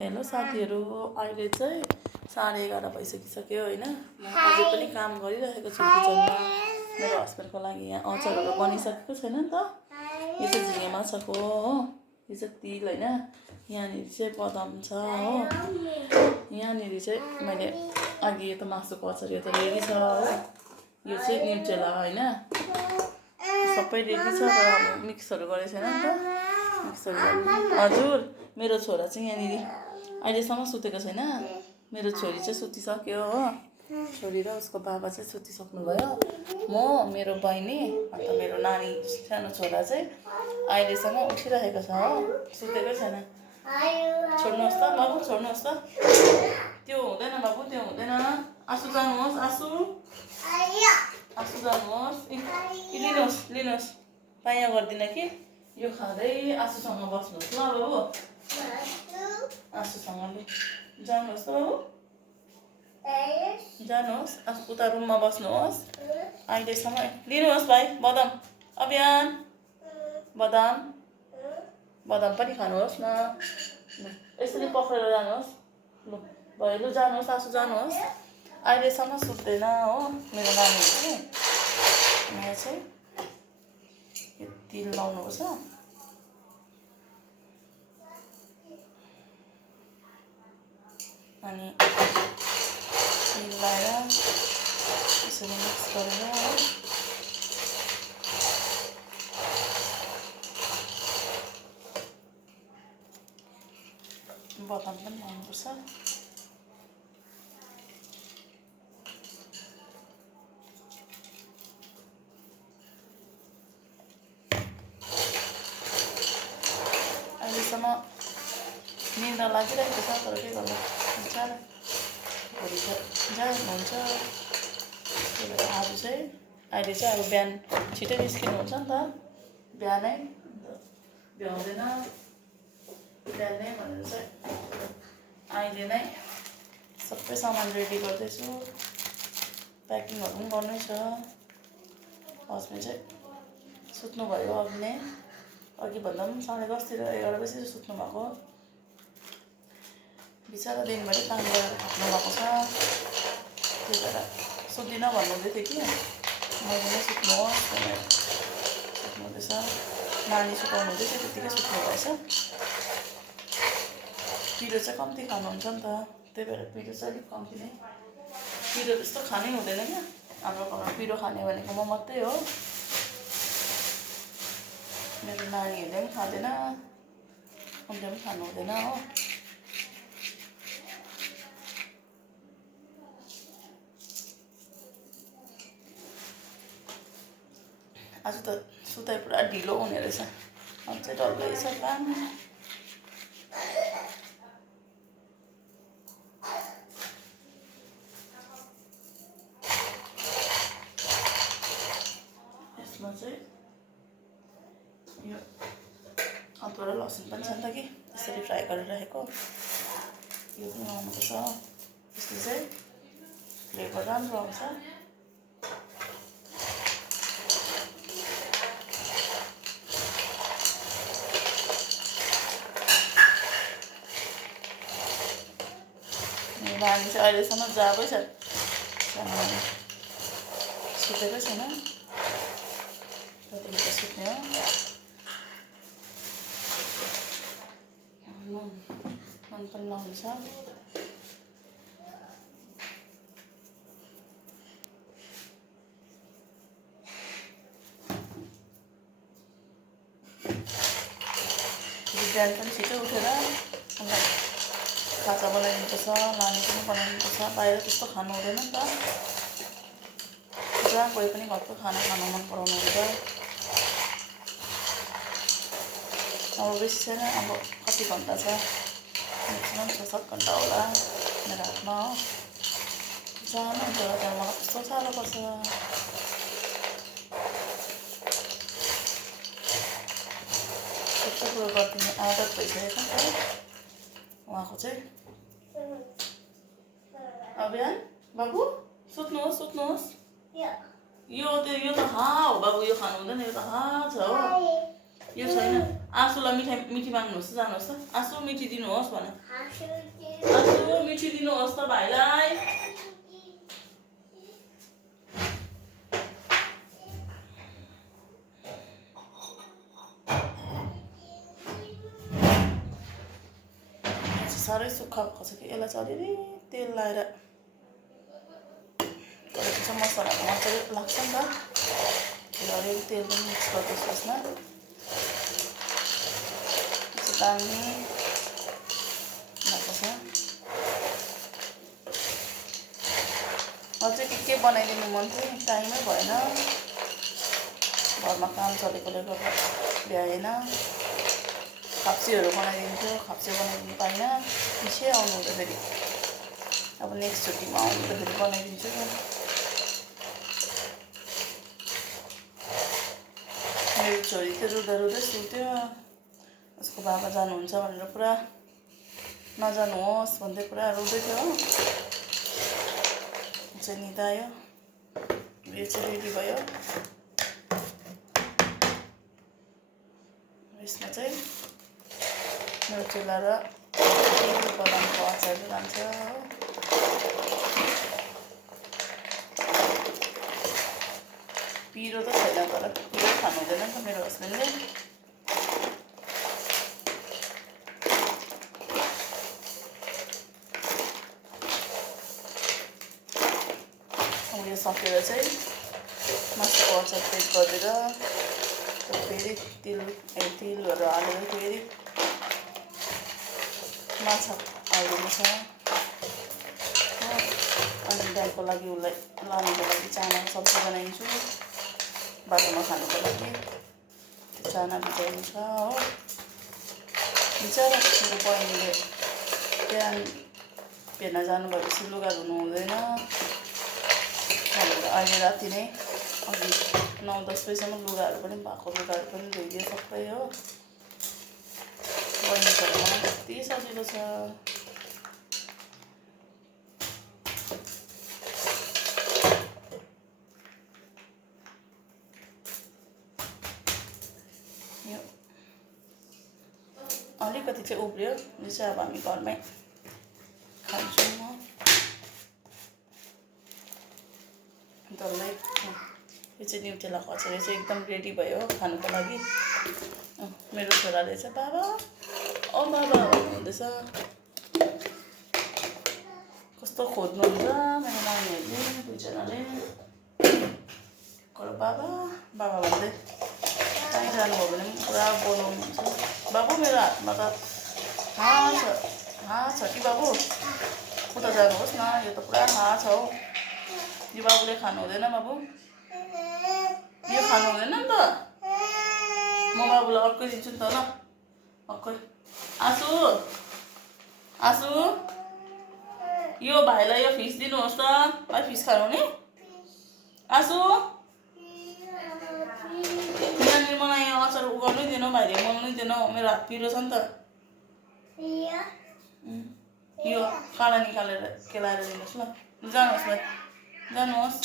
Hello साथीहरू, अहिले चाहिँ 11:30 भइसकिसक्यो होइन। म अझै पनि काम गरिरहेको छु किचनमा। मेरो हस्बेन्डको लागि यहाँ अचारहरू बनिसकेको छैन नि त। यो चाहिँ झिँगे माछाको हो, यो चाहिँ तिल होइन। यहाँनिर चाहिँ बदाम छ हो। यहाँनिर चाहिँ मैले अघि यो त मासुको अचार यो त रेडी छ हो। यो चाहिँ न्युट्रेला होइन, सबै रेडी छ तर अब मिक्सहरू गरेको छैन नि त। मिक्सहरू गर्नु हजुर। मेरो छोरा चाहिँ यहाँनिर अहिलेसम्म सुतेको छैन। मेरो छोरी चाहिँ सुतिसक्यो हो। छोरी र उसको बाबा चाहिँ सुतिसक्नुभयो। म, मेरो बहिनी अन्त मेरो नानी सानो छोरा चाहिँ अहिलेसम्म उठिरहेको छ हो, सुतेकै छैन। छोड्नुहोस् त बाबु, छोड्नुहोस् त। त्यो हुँदैन बाबु, त्यो हुँदैन। आसु जानुहोस्, आसु आसु जानुहोस्। लिनुहोस् लिनुहोस्, पाइया गर्दिनँ कि। यो खाँदै आसुसँग बस्नुहोस् ल बाबु। आसुसँगले जानुहोस् त बाबु, जानुहोस्। उता रुममा बस्नुहोस् अहिलेसम्म। लिनुहोस् भाइ बदाम, अभियान बदाम, बदाम पनि खानुहोस् न। यसरी पक्रेर जानुहोस्। लु भयो, लु जानुहोस्, आसु जानुहोस्। अहिलेसम्म सुत्दैन हो मेरो नानीहरू चाहिँ। यहाँ चाहिँ यो तिल लाउनुपर्छ। अनि तिल लाएर यसरी मिक्स गरेर बदाम पनि लाउनुपर्छ। अहिलेसम्म निन्द्रा लागिरहेको छ तर के गर्नु हुन्छ र, भोलि त जानुहुन्छ। त्यही भएर आज चाहिँ अहिले चाहिँ अब बिहान छिटै निस्किनुहुन्छ नि त, बिहानै भ्याउँदैन। बिहानै भनेर चाहिँ अहिले नै सबै सामान रेडी गर्दैछु। प्याकिङहरू पनि गर्नै छ। हस्बेन्ड चाहिँ सुत्नुभयो अघि नै, अघि भन्दा पनि 10:30तिर 11 बजी सुत्नु भएको। बिचरा दिनभरि काम गरेर थाक्नु भएको छ। त्यही भएर सुत्दिनँ भन्नुहुँदै थियो कि मैले नै सुत्नुहोस् भनेर सुत्नुहुँदैछ। नानी सुताउनु हुँदै थियो त्यतिकै सुत्नु भएछ। पिरो चाहिँ कम्ती खानुहुन्छ नि त, त्यही भएर पिरो चाहिँ अलिक कम्ती नै। पिरो त्यस्तो खानै हुँदैन क्या हाम्रो घरमा। पिरो खाने भनेको म मात्रै हो। मेरो नानीहरूले पनि खाँदैन, उनले पनि खानु हुँदैन हो। आज त सुताइ पुरा ढिलो हुने रहेछ। अझै डल्लै छ काम। यसमा चाहिँ यो अदुवा र लसुन पनि छ नि त कि, त्यसरी फ्राई गरेर राखेको। यो पनि लाउनुपर्छ, यसले चाहिँ फ्लेभर राम्रो आउँछ। नानी चाहिँ अहिलेसम्म जागै छ, सुतेकै छैन। कतिखेर सुत्ने हो। नुन पनि लाउनु छ। बिहान पनि छिटो उठेर उनलाई खाजा बनाइदिनुपर्छ, नानी पनि बनाइदिनुपर्छ। बाहिर त्यस्तो खानु हुँदैन नि त। जहाँ कोही पनि घरको खाना खानु मन पराउनुहुन्छ। अब बेसी छैन, अब कति घन्टा छ, म्याक्सिमम् 6-7 घन्टा होला मेरो हातमा हो। जानुहुन्छ त्यहाँ, मलाई कस्तो साह्रो पर्छ। सबै कुरो गरिदिने आदत भइसकेको नि त उहाँको चाहिँ। अभियान बाबु सुत्नुहोस्, सुत्नुहोस्। यो त हा हो बाबु, यो खानु हुँदैन, यो त हा छ हो, यो छैन। आँसुलाई मिठी माग्नुहोस् जानुहोस् त आँसु मिठी दिनुहोस् भने आँसु मिठी दिनुहोस् त भाइलाई साह्रै सुक्खा भएको छ कि यसलाई चाहिँ अलिअलि तेल लाएर गरेको छ मसलाको मजाले लाग्छ नि त अलिअलि तेल पनि मिक्स गर्दैछु यसमा दामी भएको छ अझै के बनाइदिनु मन थियो टाइमै भएन घरमा काम चलेकोले गर्दा भ्याएन खाप्सीहरू बनाइदिन्थ्यो खाप्सी बनाइदिनु पाइनँ पछि आउनु हुँदाखेरि अब नेक्स्ट छुट्टीमा आउनु हुँदाखेरि बनाइदिन्छु मेरो छोरी त रुँदा रुँदै सुत्यो उसको बाबा जानुहुन्छ भनेर पुरा नजानुहोस् भन्दै पुरा रुँदै थियो हो चाहिँ निदायो यो चाहिँ रेडी भयो यसमा चाहिँ मिर्चुला र बदामको अचार जान्छ हो पिरो त छैन तर पिरो खानु हुँदैन नि त मेरो हस्बेन्डले उयो सकेर चाहिँ मासुको अचार पेक गरेर फेरि तिलहरू हालेर फेरि माछा हालिदिनु छ अनि बिहानको लागि उसलाई लानुको लागि चानाको सब्जी बनाइदिन्छु बाटोमा खानुको लागि चाना भिजाइदिनु छ हो बिचरा मेरो बहिनीले बिहान भेट्न जानुभएपछि लुगा धुनु हुँदैन भनेर अहिले राति नै अघि 9-10 बजीसम्म लुगाहरू पनि भएको लुगाहरू पनि धोइदियो सबै हो बहिनी घरमा कति सजिलो छ यो अलिकति चाहिँ उब्रियो यो चाहिँ अब हामी घरमै खान्छौँ म डल्लै यो चाहिँ न्युटेलाको अचार चाहिँ एकदम रेडी भयो खानुको लागि मेरो छोराले चाहिँ बाबा ओ बाबा भन्नुहुँदैछ कस्तो खोज्नुहुन्छ मेरो नानीहरूले दुईजनाले बाबा बाबा भन्दै कहीँ जानुभयो भने पनि पुरा बोलाउनुहुन्छ बाबु मेरो हातमा त हाँ छ कि बाबु उता जानुहोस् न यो त पुरा हाँ छ हौ यो बाबुले खानु हुँदैन बाबु यो खानु हुँदैन नि त म बाबुलाई अर्कै दिन्छु नि त ल अर्कै आसु आसु यो भाइलाई यो फिस दिनुहोस् त भाइ फिस खानु नि आसु यहाँनिर मलाई यहाँ अचार उगाउनै दिएन भाइले मोल्नै दिएन मेरो हात पिरो छ नि त यो काँडा निकालेर केलाएर दिनुहोस् ल जानुहोस् भाइ जानुहोस्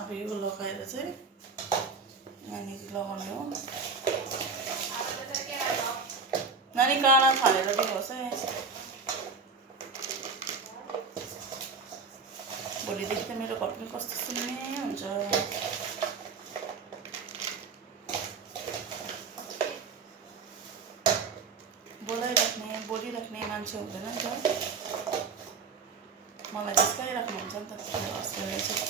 अब यो लगाएर चाहिँ नानी लगाउने हो नानी काँडा फालेर दिनुहोस् है भोलिदेखि त मेरो घर पनि कस्तो सुन्ने हुन्छ बोलिराख्ने मान्छे हुँदैन नि त मलाई जिस्काइराख्नुहुन्छ नि त मेरो हस्बेन्डले चाहिँ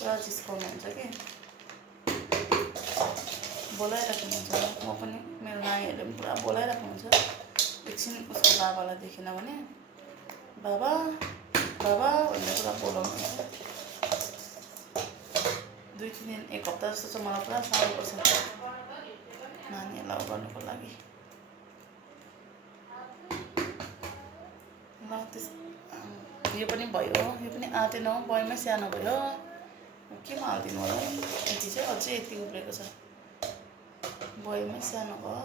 पुरा जिस्काउनुहुन्छ कि बोलाइराख्नुहुन्छ म पनि मेरो नानीहरूले पनि पुरा बोलाइराख्नुहुन्छ एकछिन उसको बाबालाई देखेन भने बाबा बाबा भनेर पुरा बोलाउनुहुन्छ 2-3 दिन 1 हप्ता जस्तो चाहिँ मलाई पुरा साह्रो पर्छ नानीहरूलाई गर्नुको लागि ल यो पनि भयो यो पनि आँटेन हो बयमै सानो भयो केमा हालिदिनु होला यति चाहिँ अझै यति उब्रेको छ बयमै सानो भयो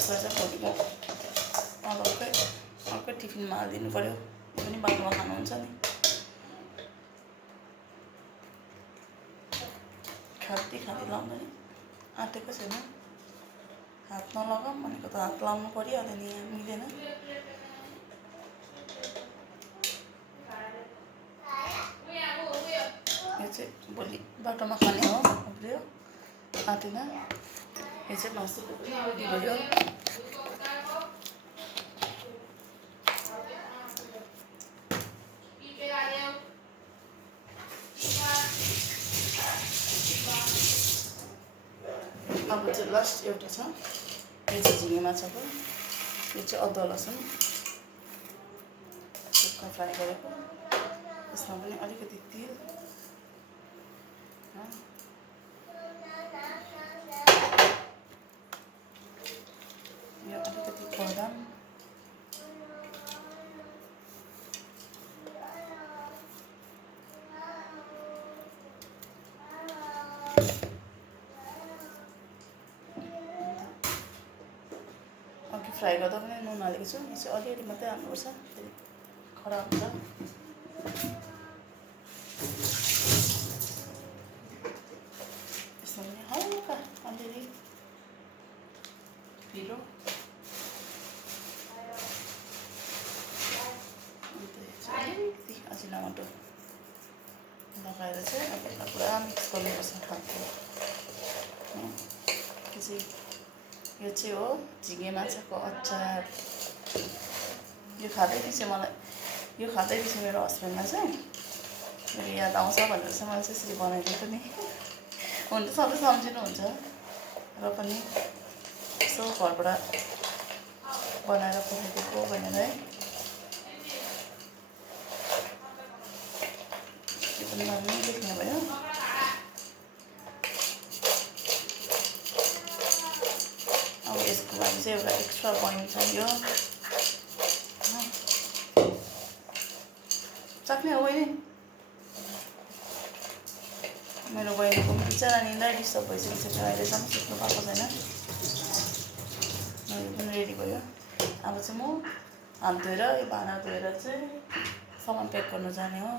यसलाई चाहिँ भोलि म अर्कै टिफिनमा हालिदिनु पऱ्यो। यो पनि बाटोमा खानुहुन्छ नि। खाँदी लाउँदैन आँटेको छैन। हात नलगाऊँ भनेको त हात लाउनु परिहाल्यो नि, यहाँ मिलेन। यो चाहिँ भोलि बाटोमा खाने हो। उब्रियो आँटेन। यो चाहिँ मासुको पनि रेडी भयो। अब चाहिँ लास्ट एउटा छ, यो चाहिँ झिँगे माछाको। यो चाहिँ अदुवा लसुन सुक्खा फ्राई गरेको। यसमा पनि अलिकति तेल, यो अलिकति बदाम, अघि फ्राई गर्दा पनि नुन हालेको छु। यो चाहिँ अलिअलि मात्रै हाल्नुपर्छ, फेरि खडा हुन्छ। यसमा पनि हल्का अलिअलि पिरो, अन्त अलिकति अजिनामोटो लगाएर चाहिँ अब यसलाई पुरा मिक्स गर्नुपर्छ हातले। यो चाहिँ हो झिँगे माछाको अचार। यो खाँदैपछि मेरो हस्बेन्डलाई चाहिँ मेरो याद आउँछ भनेर चाहिँ मैले चाहिँ यसरी बनाइदिएको नि। हुन त सबै सम्झिनुहुन्छ र पनि यसो घरबाट बनाएर पठाइदिएको भनेर है। यो पनि नराम्रो देख्ने भयो। अब यसको लागि चाहिँ एउटा एक्स्ट्रा पोइन्ट चाहियो। सक्ने हो बहिनी? मेरो बहिनीको पनि बिचरा निन्द्रा डिस्टर्ब भइसकेको छ, अहिलेसम्म सुत्नु पाएको छैन। यो पनि रेडी भयो। अब चाहिँ म हात धोएर यो भाँडा धोएर चाहिँ सामान प्याक गर्नु जाने हो।